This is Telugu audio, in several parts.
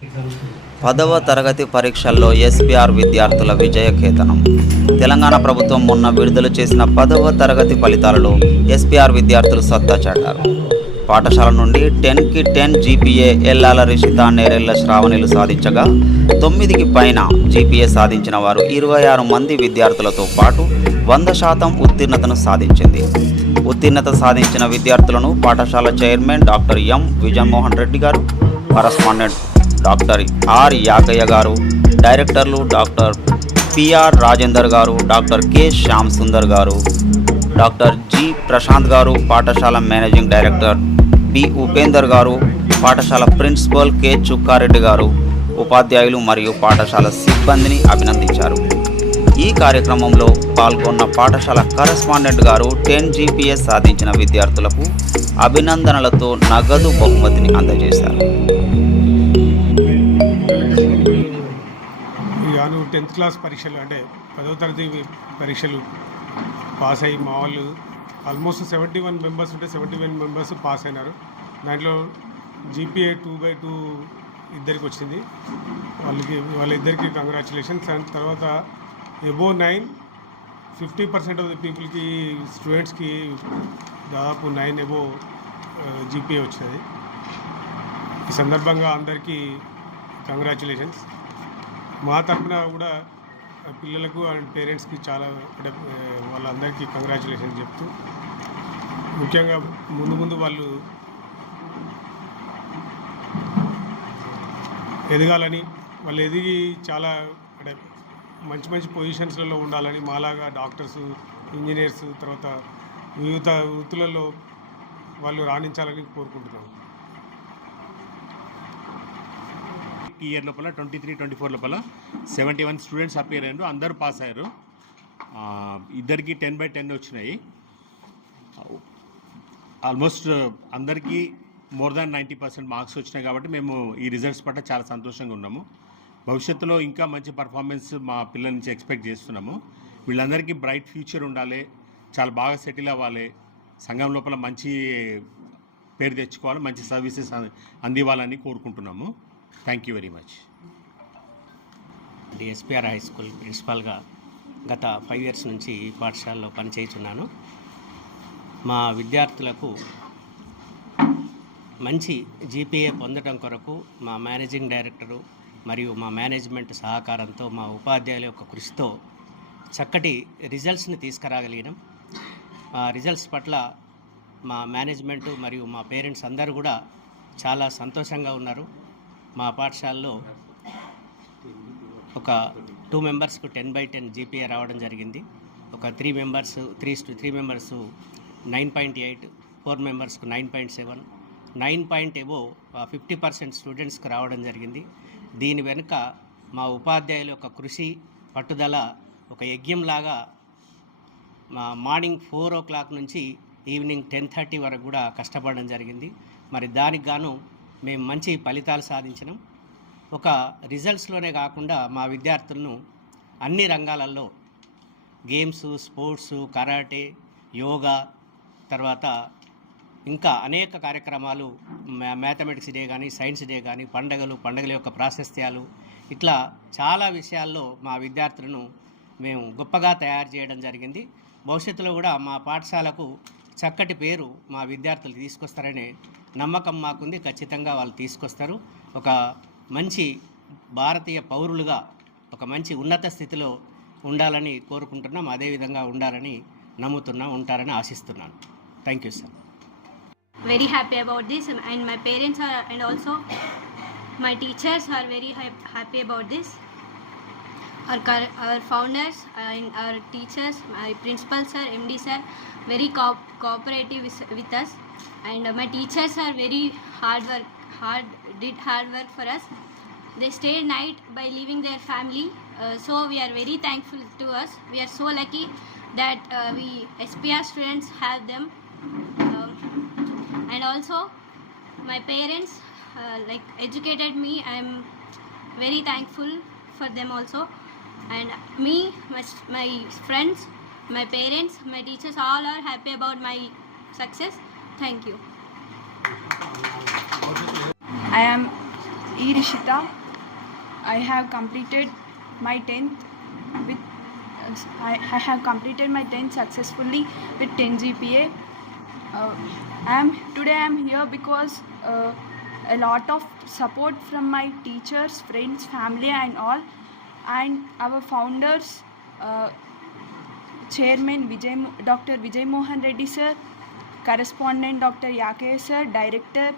10వ తరగతి పరీక్షల్లో ఎస్పీఆర్ విద్యార్థుల విజయకేతనం. తెలంగాణ ప్రభుత్వం మొన్న విడుదల చేసిన 10వ తరగతి ఫలితాలలో ఎస్పీఆర్ విద్యార్థులు సత్తా చాటారు. పాఠశాల నుండి 10కి 10 జీపీఏ ఎల్లాల రిషిత నేరెళ్ల శ్రావణిలు సాధించగా 9కి పైన జీపీఏ సాధించిన వారు 26 మంది విద్యార్థులతో పాటు 100% ఉత్తీర్ణతను సాధించింది. ఉత్తీర్ణత సాధించిన విద్యార్థులను పాఠశాల chairman doctor M Vijayamohan Reddy గారు, కరస్పాండెంట్ డాక్టర్ ఆర్ యాకయ్య గారు, డైరెక్టర్లు డాక్టర్ పిఆర్ రాజేందర్ గారు, డాక్టర్ కె శ్యామ్ సుందర్ గారు, డాక్టర్ జి ప్రశాంత్ గారు, పాఠశాల మేనేజింగ్ డైరెక్టర్ బి ఉపేందర్ గారు, పాఠశాల ప్రిన్సిపల్ కె చుక్కారెడ్డి గారు, ఉపాధ్యాయులు మరియు పాఠశాల సిబ్బందిని అభినందించారు. ఈ కార్యక్రమంలో పాల్గొన్న పాఠశాల కరస్పాండెంట్ గారు 10 జీపీఏ సాధించిన విద్యార్థులకు అభినందనలతో నగదు బహుమతిని అందజేశారు. గాను 10th క్లాస్ పరీక్షలు అంటే 10వ తరగతి పరీక్షలు పాస్ అయ్యి మా వాళ్ళు ఆల్మోస్ట్ 71 మెంబర్స్ ఉంటే 71 మెంబర్స్ పాస్ అయినారు. దాంట్లో జీపీఏ 2/2 ఇద్దరికి వచ్చింది. వాళ్ళిద్దరికి కంగ్రాచులేషన్స్. అండ్ తర్వాత అబోవ్ 9 50% ఆఫ్ ది పీపుల్కి స్టూడెంట్స్కి దాదాపు 9 అబోవ్ జీపీఏ వచ్చింది. ఈ సందర్భంగా అందరికీ కంగ్రాచులేషన్స్. మా తరఫున కూడా పిల్లలకు అండ్ పేరెంట్స్కి చాలా అంటే వాళ్ళందరికీ కంగ్రాచులేషన్ చెప్తూ, ముఖ్యంగా ముందు వాళ్ళు ఎదగాలని, వాళ్ళు ఎదిగి చాలా అంటే మంచి పొజిషన్స్లలో ఉండాలని, మాలాగా డాక్టర్స్, ఇంజనీర్స్, తర్వాత వివిధ వృత్తులలో వాళ్ళు రాణించాలని కోరుకుంటున్నాము. ఈ ఇయర్ లోపల 23-24 లోపల 71 స్టూడెంట్స్ అపియర్ అయ్యారు. అందరూ పాస్ అయ్యారు. ఇద్దరికి 10/10 వచ్చినాయి. ఆల్మోస్ట్ అందరికీ మోర్ దాన్ 90% మార్క్స్ వచ్చినాయి. కాబట్టి మేము ఈ రిజల్ట్స్ పట్ల చాలా సంతోషంగా ఉన్నాము. భవిష్యత్తులో ఇంకా మంచి పర్ఫార్మెన్స్ మా పిల్లల నుంచి ఎక్స్పెక్ట్ చేస్తున్నాము. వీళ్ళందరికీ బ్రైట్ ఫ్యూచర్ ఉండాలి, చాలా బాగా సెటిల్ అవ్వాలి, సంఘం లోపల మంచి పేరు తెచ్చుకోవాలి, మంచి సర్వీసెస్ అందివ్వాలని కోరుకుంటున్నాము. Thank you very much. SPR high school ప్రిన్సిపాల్గా గత 5 ఇయర్స్ నుంచి ఈ పాఠశాలలో పనిచేస్తున్నాను. మా విద్యార్థులకు మంచి జీపీఏ పొందడం కొరకు మా మేనేజింగ్ డైరెక్టరు మరియు మా మేనేజ్మెంట్ సహకారంతో, మా ఉపాధ్యాయుల యొక్క కృషితో చక్కటి రిజల్ట్స్ని తీసుకురాగలిగినాం. ఆ రిజల్ట్స్ పట్ల మా మేనేజ్మెంటు మరియు మా పేరెంట్స్ అందరూ కూడా చాలా సంతోషంగా ఉన్నారు. మా పాఠశాలలో ఒక 2 మెంబర్స్కు 10/10 జీపీఏ రావడం జరిగింది. ఒక 3 మెంబర్స్ 3 మెంబర్సు 9.8, 4 మెంబర్స్కు 9.7, 9 అబోవ్ 50% స్టూడెంట్స్కి రావడం జరిగింది. దీని వెనుక మా ఉపాధ్యాయుల యొక్క కృషి, పట్టుదల ఒక యజ్ఞంలాగా మార్నింగ్ 4 o'clock నుంచి ఈవినింగ్ 10:30 వరకు కూడా కష్టపడడం జరిగింది. మరి దానికి గాను మేము మంచి ఫలితాలు సాధించినాం. ఒక రిజల్ట్స్లోనే కాకుండా మా విద్యార్థులను అన్ని రంగాలలో గేమ్స్, స్పోర్ట్స్, కరాటే, యోగా, తర్వాత ఇంకా అనేక కార్యక్రమాలు, మ్యాథమెటిక్స్ డే కానీ, సైన్స్ డే కానీ, పండగల యొక్క ప్రాశస్త్యాలు, ఇట్లా చాలా విషయాల్లో మా విద్యార్థులను మేము గొప్పగా తయారు చేయడం జరిగింది. భవిష్యత్తులో కూడా మా పాఠశాలకు చక్కటి పేరు మా విద్యార్థులు తీసుకొస్తారనే నమ్మకం మాకుంది. ఖచ్చితంగా వాళ్ళు తీసుకొస్తారు. ఒక మంచి భారతీయ పౌరులుగా ఒక మంచి ఉన్నత స్థితిలో ఉండాలని కోరుకుంటున్నాం. అదేవిధంగా ఉండాలని నమ్ముతున్నాం, ఉంటారని ఆశిస్తున్నాను. Thank you sir. Very happy about this, and my parents are, and also my teachers are very happy about this. Our founders and our teachers, my principal sir, MD sir, very cooperative with us, and my teachers are very did hard work for us. They stayed night by leaving their family, so we are very thankful to us. We are so lucky that we SPR students have them, and also my parents like educated me. I am very thankful for them also, and me, my friends, my parents, my teachers, all are happy about my success. Thank you. I am E. Rishita. I have completed my 10th with I have completed my 10th successfully with 10 GPA. Today I am here because a lot of support from my teachers, friends, family and all, and our founders, Chairman Dr. Vijay Mohan Reddy sir, correspondent Dr. Yakesh sir, director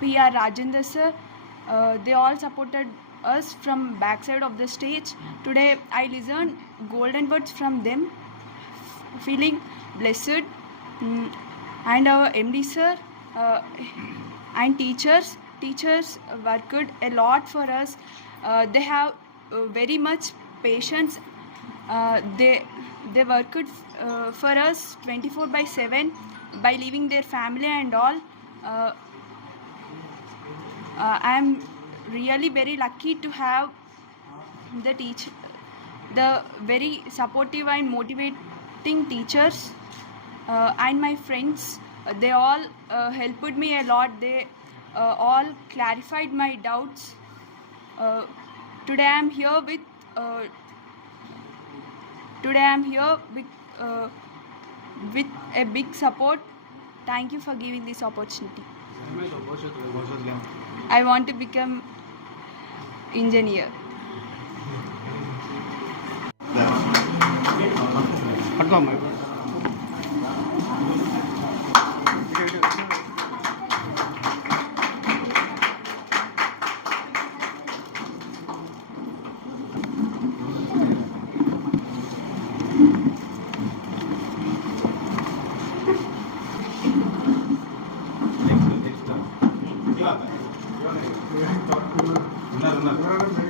PR Rajendra sir. They all supported us from backside of the stage. Today I listened golden words from them, feeling blessed. And our MD sir and teachers worked a lot for us. They have very much patience. They worked for us 24/7 by leaving their family and all. I am really very lucky to have the very supportive and motivating teachers, and my friends. They all helped me a lot. They all clarified my doubts. Today I am here with a big support. Thank you for giving this opportunity. I want to become engineer. ఉన్నారు